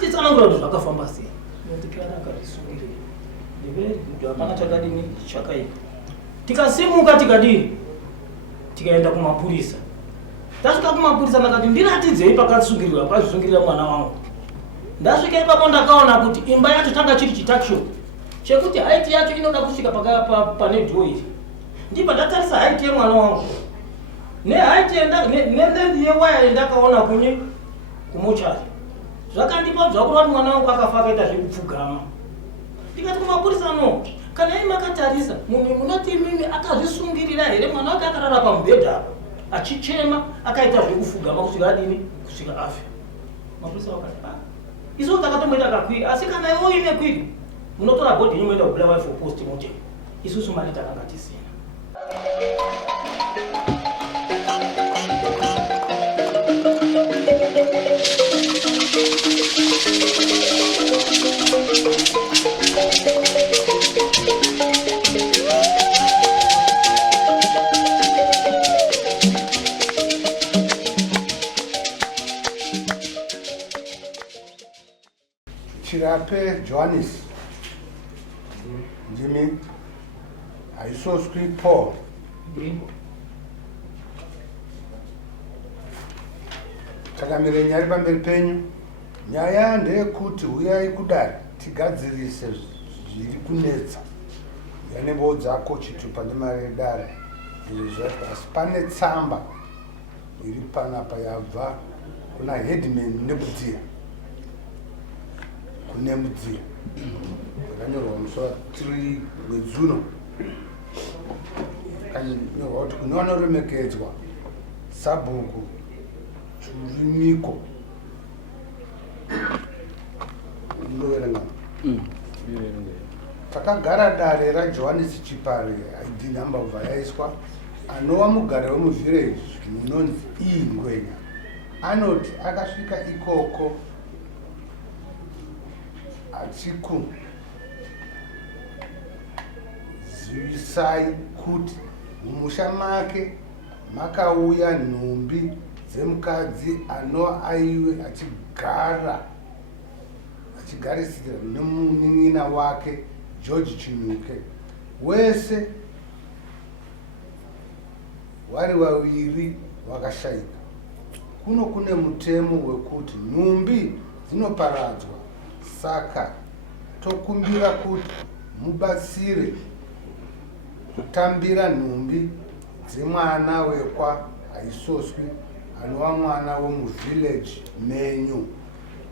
chititsanangura kuti zvakafamba sei notikana akazvisungirira ndiveri kuti hapana chakadini chakaipa tikasimuka tikadini tikaenda kumapurisa tasvika kumapurisa ndakati ndiratidzei pakasungirira pakazvisungirira mwana wangu ndasvika ipapo ndakaona kuti imba yacho tanga chiri chitakisho chekuti haiti yacho inoda kusvika pane dhoiri ndibva ndatarisa haiti yemwana wangu nehaiti nelenzi yewaya yendakaona kunye kumochari zvakandipa zvakuti wati mwana wangu akafa akaita zvekupfugama ndikati kumapurisa no kana imi makatarisa munhu munoti imimi akazvisungirira here mwana wake akarara pamubhedha apa achichema akaita zvekufugama kusvika adini kusvika afe mapurisa vakati isu takatomboita kakwiri asi kana iwo ine kwiri munotora bhodhi nyumoenda kubulawa for post mortem isusu mari takanga tisina Chirape Johannes Jimmy aisoswi Paul takamire nyari pamberi penyu nyaya ndeyekuti uyai kudai tigadzirise zviri kunetsa yanevo dzako chitupa nemari yedare izvi zvati asi pane tsamba iri panapa yabva kuna headman nebudzira kune mudzira yakanyorwa musi 3 mwedzi uno kanyorwa kuti kune vanoremekedzwa sabhuku churimiko unoverenga takagara dare raJohannes Chipare ID number ubva yaiswa anova mugare wemuvillage munonzi Ingwenya anoti akasvika ikoko achikuzivisai kuti mumusha make makauya nhumbi dzemukadzi anova aiwe achigarisira nemunin'ina wake George Chinuke wese vari vaviri vakashayika kuno kune mutemo wekuti nhumbi dzinoparadzwa saka tokumbira kuti mubatsire kutambira nhumbi dzemwana wekwa aisoswi anova mwana wemuvillage menyu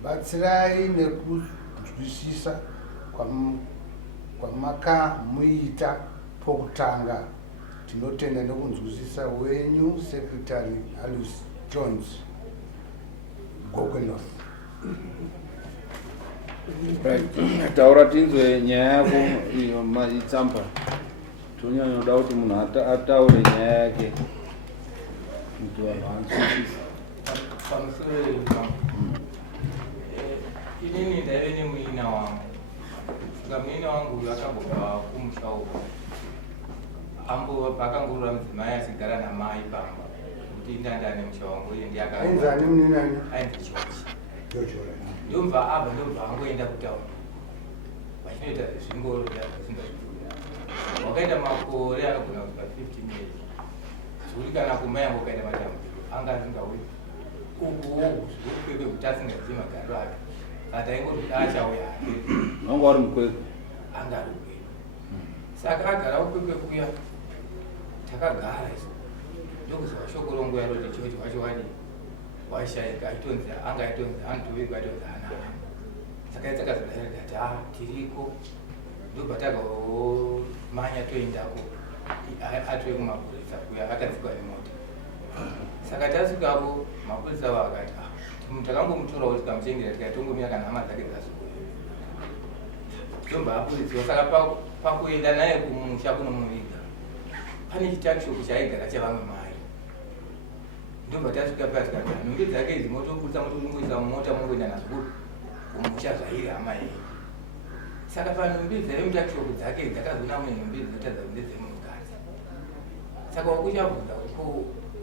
batsirai nekunzwisisa kwamakamuita pokutanga tinotenda nekunzwisisa wenyu Secretary Alice Jones Gokwenoth. Taura tinzwe nyaya yako iyo maitsamba tonyanya kuda kuti munhu ataure nyaya yake kuti vanhu vanzwisise pamusoro inini ndaive nemuina wangu saka muina wangu uyu akambobva kumusha uko akangorora mudzimai asigara namai pamba kuti ndandane musha wangu iye ndiakaenzani muninani ainzi George George ndobva abva ndobva angoenda kutauni vachinoita zvingoro zvasingazvifunda wakaita makore anogona kusvika 15 years zvekuti kana kumai angu ukaita matambudziko anga asingauyi ukuwo zvekukwekwe kuti asingazivi magariro ake saka taingoti achauya anga ari mukwekwe anga ari mukwekwe saka agara ukwekwe kuya takagara isu ndokuzva shoko rongo yaroti chochi wacho wadi washayika aitonzi anga aitonzi antovigwa aitonzi hana saka yatakazodaiati tiriko ndobva takamanya toendako atove kumapurisa kuya akadzikwa nemota saka tasvikapo mapurisa avo akati takangomutora kuti tikamuchengera tikatongomira kana hama dzake dzasukuya ndomba apuritsiwa saka pakuenda naye kumusha kunomuviga pane chitakishopu chaigara chavamwe mai ndobva tasvika patikati nhumbi dzake idzi motopurisa motongoisa mumota mongoenda nazo kumusha zvairi hama yei saka panhumbi dzaimutakishopu dzake dzakazonamwe nhumbi dzinotadza kuti ndedzemunhukadzi saka wakuchabvunza ko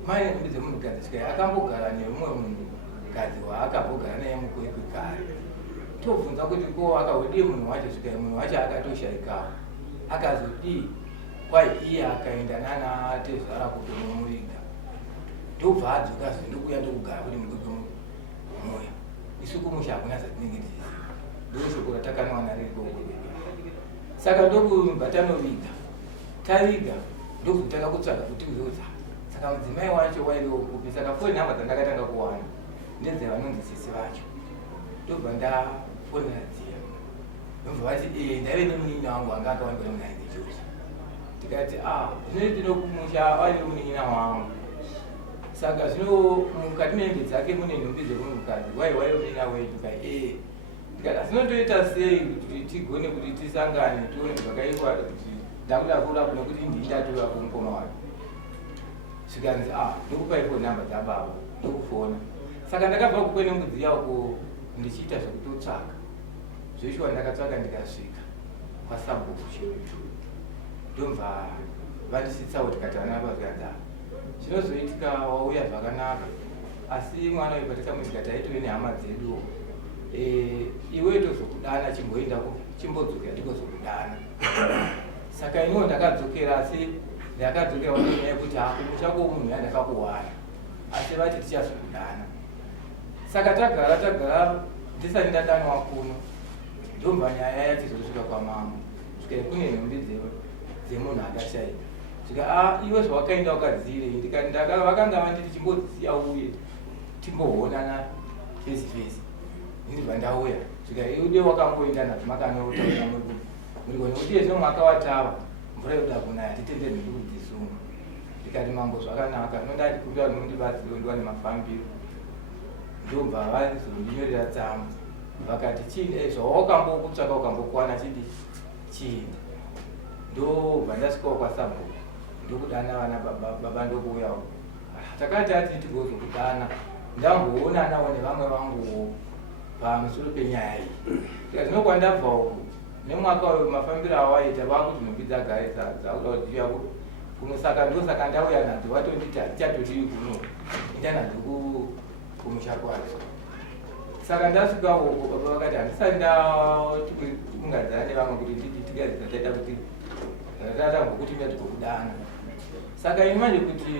maine nhumbi dzemunhukadzi svika akambogara nemumwe munhukadzi waakambogara naye mukwekwe kare tobvunza kuti ko akahudii munhu wacho svika munhu wacho akatoshaikawo akazodii kwai iye akaenda nana tezvara kuti mumuriga ndobva adzoka zvindokuya ndokugara kuti muduku moya isu kumusha hakuna zvatinenge tiziva ndoshoko ratakanowana riri koukuveya saka ndokubva tanoviga taviga ndokutanga kutsvaga kuti uzoza saka mudzimai wacho waiveokupi saka foni nhamba dzandakatanga kuwana ndedzevanonzi sisi vacho ndobva ndafonera dziya ndobva vati ndave nemunin'ina wangu anga akawandwa nemunaine chose tikati zvinoti tinokumusha waive munin'ina wangu saka zvino mukati membe dzake mune nhumbi dzemunhukadzi waive munin'ina wedu kai ndikati zvinotoita sei kuti tigone kuti tisangane tione zvakaitwa kuti ndakudakura kuno kuti ndindatora kumukoma wake zvikanzi ndokupaipo nhamba dzababa ndokufona saka ndakabva kukwene mbudzi yako ndichiita zvekutotsvaka zvoishuwa ndakatsvaka ndikasvika kwasabukuchi ndobva vandisitsawo tikati vana vazvikanza zvinozoitika wauya zvakanaka asi mwana uyu patikamutika taitove nehama dzedu iwe tozokudana chimboendako chimbodzokera tikozokudana saka iniwo ndakadzokera asi ndakadzokera wanenyaya yekuti kumusha kwomunhu yandakakuwana asi vati tichazokudana saka tagara ndisati ndadanwa kuno ndobva nyaya yachizosvika kwamama svika kune nhumbi dzemunhu akashaika svika iwe zvawakaenda wakadzire ndikati vakanga vanditi chimbodzisiya uye timboonana face face ndibva ndauya svika ude wakamboenda nadzo makanotaura murigoni kuti Iyezvino mwakawatava mvura yoda kunaya titenderi ndikudzisunga ndikati mambo zvakanaka nondadikumbira nondibatsiro ndiwa nemafambiro ndobva vazondinyorera tsamba vakati chii zvawakambokutsvaka ukambokuwana chidi chii ndobva ndasvikawo kwasabhuku ndokudana vana baba ndokuuyawo takati ati tigozokudana ndamboonanawo nevamwe vanguwo pamusoro penyaya iyi zvinokuwa ndabva uku nemwaka uyu mafambiro awaita vakuti nhumbi dzagare dzaudiya kuno saka ndosaka ndauya nadzo watonditi hatichatodiwi kuno enda nadzo kumusha kwacho saka ndasvikawo uko baba vakati handisati ndaungadzana nevamwe kuti tikazitaita kuti tatambokuti ndatogokudana saka ini manje kuti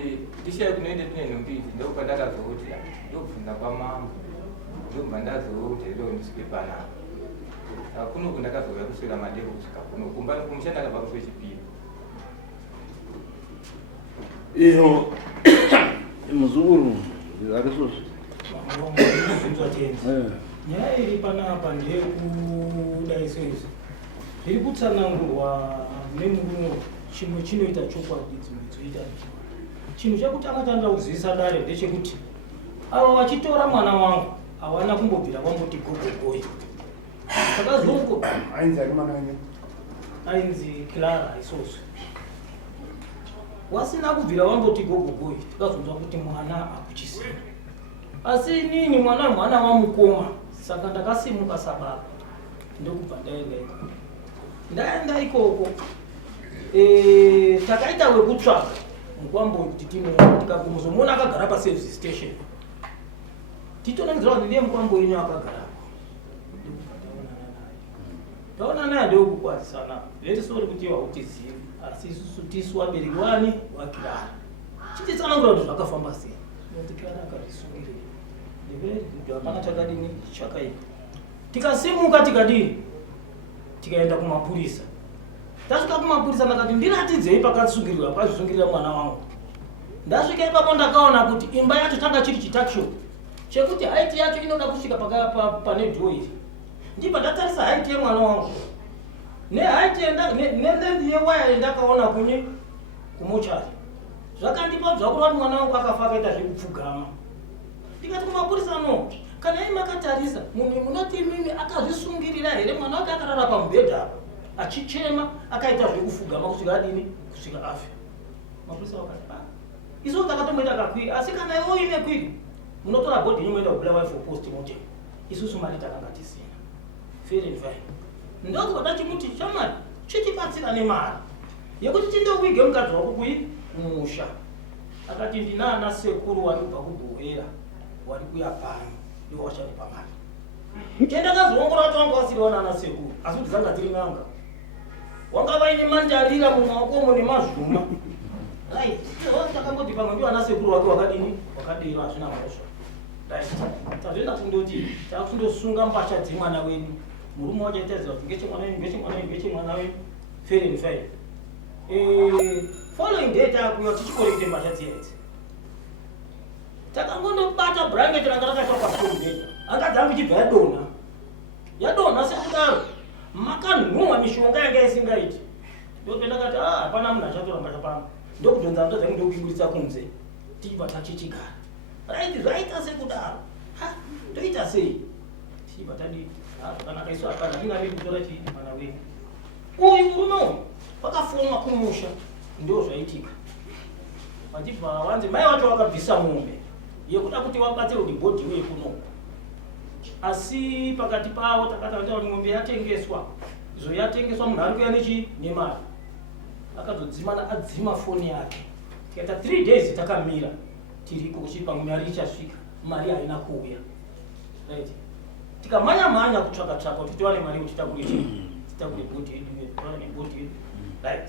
ndishaye kunoende tine nhumbi idzi ndokupa ndakazouti ndobvunza kwamama ndobva ndazouteero ndisvike panapa saka kunoku ndakazouya kuswera madeko kusvika kuno kumba kumusha ndakabva kuswechipiri iyo muzukuru arisozvo nyaya iri panapa ndeyekudai seizvi zviri kutsanangurwa nemurume chimwe chinoita chokwadi dzimwe dzoita chinhu chekutanga tanda kuzivisa dare ndechekuti ava vachitora mwana wangu hawana kumbobvira vamboti gogogoi takazongo ainzi ari mwana wenyu ainzi Clara isozvo wasina kubvira vamboti gogogoi tikazonzwa kuti mwana akuchisina asi nini mwana wamukoma saka ndakasimuka sababa ndokubva ndaenda ikoko takaita wekutsvaga mukwambo kuti tikakumuzomona akagara paservice station titonanzira kuti ndiye mukwambo yenyu akagara taona naye ndekukwazisana vetisori kuti wautizivi asi isusu tisu wabereki wani wakirara chititsanangura kuti zvakafamba sei noti Clara akazvisungirira ndeve hapana chakadini chakaipa tikasimuka tikadini tikaenda kumapurisa tasvika kumapurisa ndakati ndiratidzei pakasungirira pazvisungirira mwana wangu ndasvika ipapo ndakaona kuti imba yacho tanga chiri chitakshop chekuti haiti yacho inoda kusvika pane dhoiri ndibva ndatarisa haiti yemwana wangu nehaiti nerendi yewaya yendakaona kune kumochari zvakandipa zvakuti wati mwana wangu akafa akaita zvekupfugama ndikati kumapurisa no kana imi makatarisa munhu munoti imimi akazvisungirira here mwana wake akarara pamubhedha apa achichema akaita zvekufugama kusvika adini kusvika afe mapurisa vakati isu takatomboita kakwiri asi kana ivo ine kwiri munotora bhodhi imoenda kubulawa for post mortem isusu mari takanga tisina fair and fine ndokuda chimuti chamari chichibatsira nemari yekuti tindowige mukadzi wako kumusha akati ndinana sekuru vari kubva kubhoera wari kuya pano ivo wachanipa mari Kenda kazoongora kuti wanga wasiriwana ana sekuru asi kuti dzanga dziri n'anga wanga vaine mandarira mumakomo nemazvuma right takangoti pamwe ndiwo ana sekuru wake wakadini wakadero hazvina mhosva right tazvoenda kundoti takundosunga mbasha dzemwana wenyu murume wacho aitaziva kuti ngechemwana wenyu fair and fine following day takuya tichikolekte mbasha dziya idzi takangondobata blanket ranga rakaiswa pasomubhedha anga dzangu ichibva yadonha sekudaro makanhumwa mishonga yanga isingaiti ndotoenda kati hapana munhu achatora mbasha pangu ndokudhonza mutadza kundokuyingurisa kunze tichibva tachichigara right zvaita sekudaro toita sei tichibva tadii zvakanaka isu hapana ndingaviri kutora chii mwana wenyu uyu murume uyu wakafonwa kumusha ndo zvaitika vachibva wanzi mai wacho wakabvisa mombe yekuda kuti wabatse udibhodhi uye kuno asi pakati pavo takataura kuti mombe yatengeswa izvo yatengeswa munhu ari kuya nechi nemari akazodzimana adzima foni yake tikaita 3 days takamira tiriko kuchipamwe mari ichasvika mari haina kuuya right tikamanya kutsvaka kuti tiwane mari kuti titakure bhodhi yedu tiwane bhodhi yedu right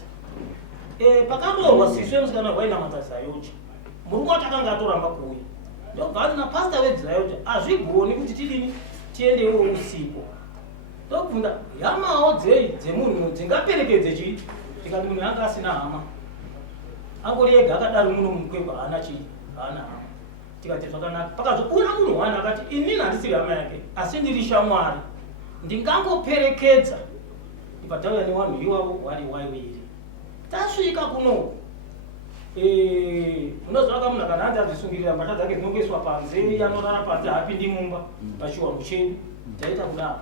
pakarohwa sisu emusikana wainamata zayocha murume wacho akanga atoramba kuuya ndobva na pastor wezayocha hazvigoni kuti tidini tiendewo usiku ndobvunza hamawo dzemunhu dzingaperekedze chii tikati munhu anga asina hama angori ega akadaro muno mukwegwa haana chii haana hama tikati zvakanaka pakazobuda munhu wani akati inini handisiri hama yake asi ndiri shamwari ndingangoperekedza ipatauya newanhu iwavo wari waiwiri tasvika kuno unozvaka munhu kana hanzi azvisungirira mbasha dzake dzinongoiswa panze anorara panze haapindi mumba pachiwangu chedu taita kudaro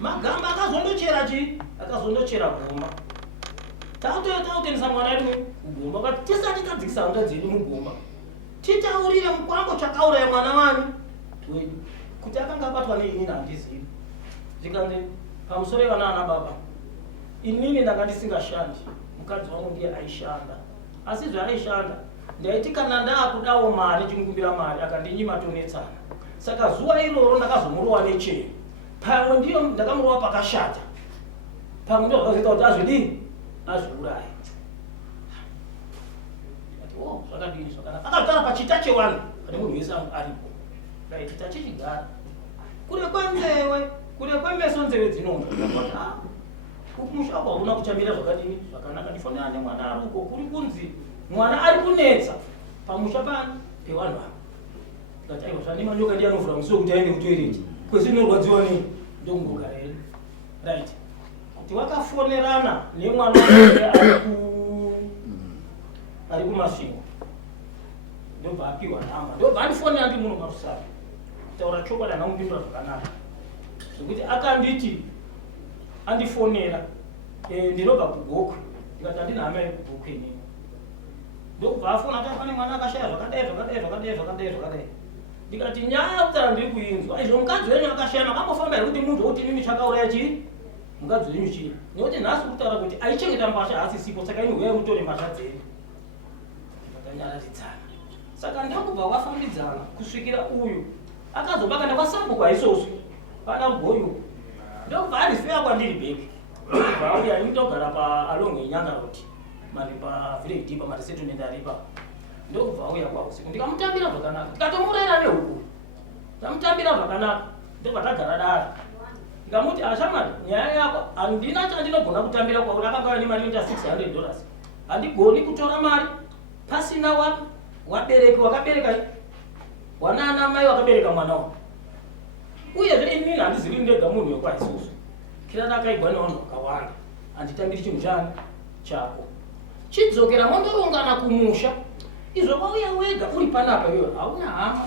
magamba akazondochera chii akazondochera gomba takutenesa mwana wedu kugomba kati tisati tadzikisa hunda dzedu mugomba titaurire mukwango chakauraya mwana wanyu wedu kuti akanga abatwa neinini handizivi zvikanzi pamusoro ivana ana baba inini ndanga ndisingashandi mukadzi wangu ndiye aishanda asi zvaaishanda ndaiti kana ndaakudawo mari chimukumbira mari akandinyima tonetsana saka zuva iroro ndakazomurowa necheni pamwe ndiyo ndakamurowa pakashata pamwe ndo zvakazoita kuti azvidii azviurayi ati zvakadini zvakanaka akagara pachita chewanhu pane munhu wese aripo right tachichigara kure kwenzewe kure kwemeso nzeve dzinonda kumushaku hauna kuchambira zvakadini zvakanaka ndifonera nemwana ari uko kuri kunzi mwana ari kunetsa pamusha pani pewanhu ava tikati aiwa zvanemanyoka ndi anovhura musiwo kuti aende kutoireti kwesi inorwadziwa nei ndokungogara hedu right kuti wakafonerana nemwana ari kumasvingo ndobva apiwa nhamba ndobva andifonera ndi muno marusavi kutaura chokwadi hana kumpindura zvakanaka zvekuti akanditi andifonera ndinobva kugokwe ndikati handina hama yekugokwe inini ndokubva afona kuti pane mwana akashaya zvakadai ndikati nyaya yekutara ndiri kuinzwa izvo mukadzi wenyu akashaya makambofamba here kuti munhu woti inini chakauraya chii mukadzi wenyu chii nekuti nhasi kutaura kuti aichengeta mbasha hasisipo saka ini huyai mutore mbasha dzedu ndikatanyaratidzana saka ndakubva wafambidzana kusvikira uyu akazobaka ndakwasambuka isoso pana mboyu ndobva arifeya kwandiri bheki vauya imitogara paalong inyanga roti mari pavillage dipa marisettlement aripa ndobva auya kwausiku ndikamutambira zvakanaka tikatomurayira nehuku tamutambira zvakanaka ndobva tagara dara ndikamuti ashamari nyaya yako handina chandinogona kutambira kwauri akangauya nemari inoita $600 handigoni kutora mari pasina wabereki wakabereka wanana mai wakabereka mwana wa uyezve inini handizivi ndega munhu wekwaisusu kira ndakaigwa nevanhu vakawanda handitambiri chinhu chani chako chidzokera mondoungana kumusha izvo kwauya wega uri panapa iwe hauna hama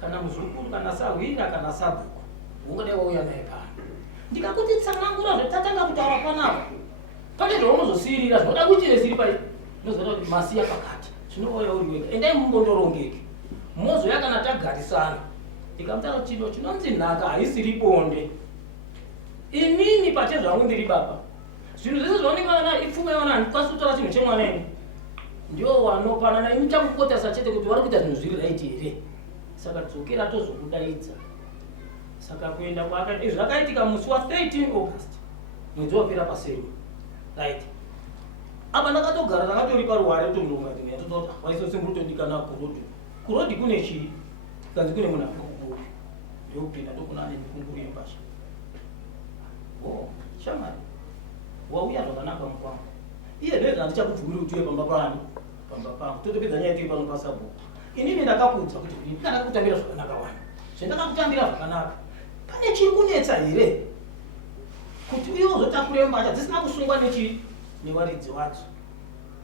kana muzukuru kana sahwira kana sabhuku ungadai wauya naye pano ndikakuti tsanangura zvetatanga kutaura panapa pane zvaunozosiyirira zvinoda kuitire siri pai nozoda kuti masiya pakati zvinouya uri wega endai mumbondorongeke mozoya kana tagarisana ndikamutaura chino chinonzi nhaka haisiri bonde inini pache zvangu ndiri baba zvinhu zvese zvaunengana ipfuma yavana handikwanisi kutora chinhu chemwana imi ndiwo wanopanana imi chakukotasa chete kuti vari kuita zvinhu zviri raiti here saka dzokera tozokudaidza Saka kuenda kwake zvakaitika musi wa 13 August mwedzi wapera paseri right. Apa ndakatogara ndakatori paruware tondonga ndinotota waiso singurutondikana kurodi kune chii kanzi kune munhu akakuburi ndopinda ndokuna ane mikunguru yembasha shamari wauya zvakanaka mukwangu iye ndezvo handichakubvumiri kuti uye pamba pangu totopedza nyaya tiri pano pasabhuku inini ndakakudza kuti ndakakutambira zvakanaka wani zvendakakutambira zvakanaka pane chiri kunetsa here kuti uye uzotakure mbasha dzisina kusungwa newaridzi wadzo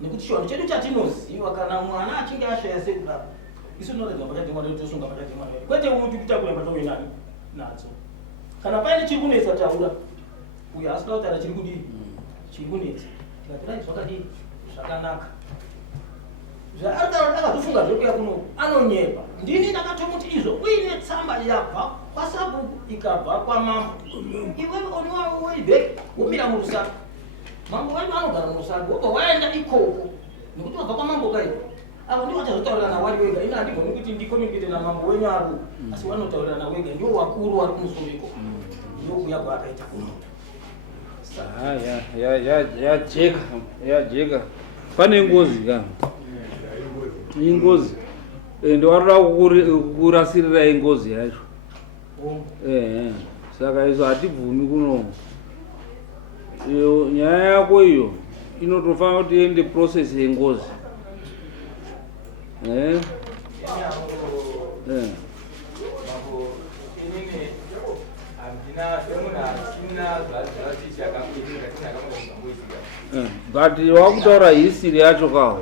nekuti chiwanhu chedu chatinoziva kana mwana achinge ashaya sekudaro isu tinoratidza mbasha dzemwana tosunga mbasha dzemwana kwete uti kutakure mbasha uenani nadzo kana paine chiri kunetsa taura uyo asina kutaura chiri kudii chiri kunetsa tikatorai zvakadii zvakanaka akatofunga zvokuya kuno anonyepa ndini ndakatomuti izvo uine tsamba yabva kwasabhuku ikabva kwamambo iwe oniwaweibheki umira murusaka mambo wedu anogara murusaka wobva waenda ikoko nekuti wabva kwamambo kai avo ndivo vachazotaurira nawari wega ina handigoni kuti ndikomunikite namambo wenyu aro asi wanotaurira nawega ndiwo wakuru vari kumusoro ikoko ndokuya kwaakaita kuno yajeka pane ngozi kana ingozi ndovarira kukurasirira ingozi yacho saka izvo hatibvumi kuno nyaya yako iyo inotofanira kuti iende process yengozi but wakutaura history yacho kawo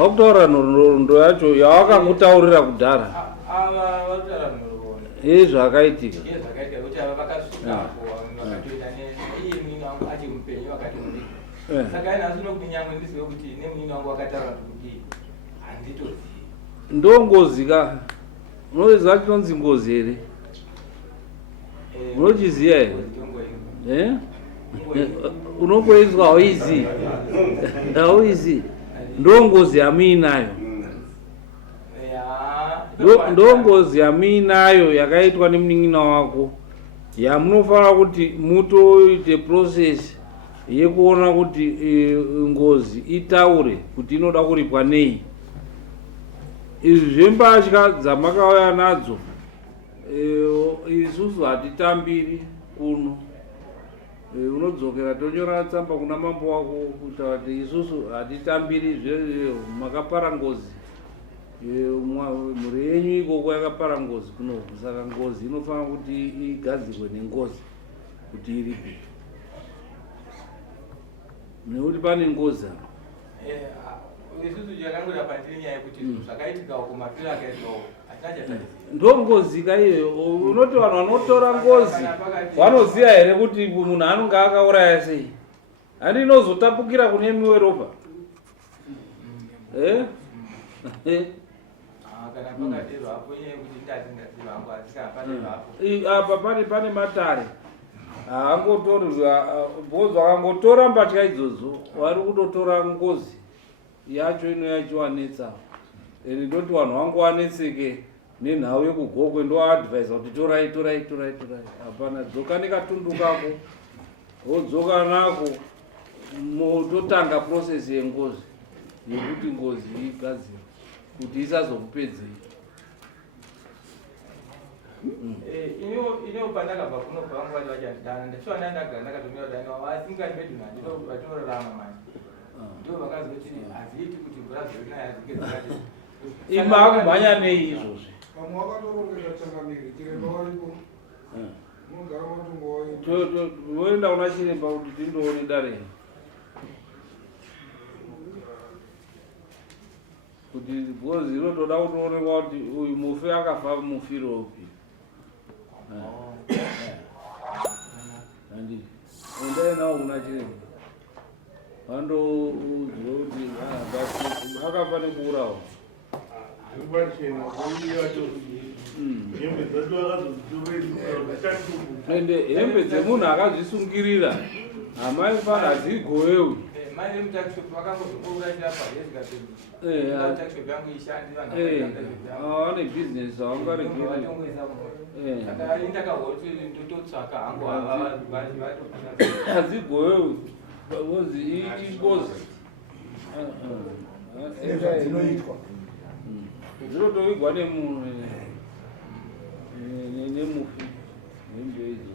wakutaura nhoroondo yacho yawakangutaurira kudhara zvakaitika ndongozi ka unoziva chinonzi ngozi here unochiziva here unongoizwa hauizi ndongozi yamuinayo ndongozi yamuinayo yakaitwa nemunin'ina wako yamunofanira kuti mutoite process yekuona kuti ngozi itaure kuti inoda kuripwa nei. Izvi zvembatya dzamakauya nadzo isusu hatitambiri kuno. Unodzokera tonyora tsamba kuna mambo wako kutaura kuti isusu hatitambiri makapara ngozi. Mhuri yenyu ikoko yakapara ngozi kunoku, saka ngozi inofanira kuti igadzirwe nengozi kuti iripi. Nekuti pane ngozi apa. Isusu chakangoda pandiri nyaya yekuti zvakaitika kumapira akaitwawo hatachataziva. Ndongozi kaiyo unoti vanhu vanotora ngozi vanoziva here kuti munhu anonga akauraya sei? Handi inozotapukira kune miwe ropa. Apa pane matare aangotorwa bhozi vakangotora mbatya idzodzo vari kutotora ngozi yacho ino yachiwanetsa. Ndoti vanhu vangu vanetseke nenhau yekugogwe ndoadvisa kuti torai. Hapana, dzoka nekatundu kako wodzoka nako mototanga process yengozi yekuti ngozi igadzirwe kuti isazokupedzei. Ino pandakabva kuno vangu vati vachandidana ndachiwa ndandagara ndakatomira dani vasingani vedu ndandiro vatinorarama manje ndo vakazi kuti haziiti kuti mvura dzerinaya dzinge dzakati ima akumhanya nei izvozvi vamwe vakatorongera changamiri chiremba varipo munogara matungo waenda voenda kuna chiremba kuti tindoone dare kuti bhozi rinotoda kutoonekwa kuti uyu mufi akafa mufiro upi. Andi endai nawo kuna chiremba vandoudzwa kuti basi akafa nekuurawa. Ende hembe dzemunhu akazvisungirira hamaifana hadzigowewi mai mutakishop vakangozombourashira padesikapendi mutakishop yangu ishandi ane business avangaregere saka indakahoti ndototsvaka hangu hadzigoyo ngozi ingozi dzinoitwa dzinotoigwa nemunhu nemufi nembeizvi.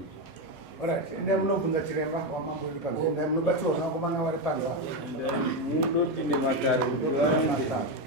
Alright, ende munobvunza chiremba wamambo uri panze, ende munobatsirwa navakomana vari panze. Munoti nematare kuti vaende.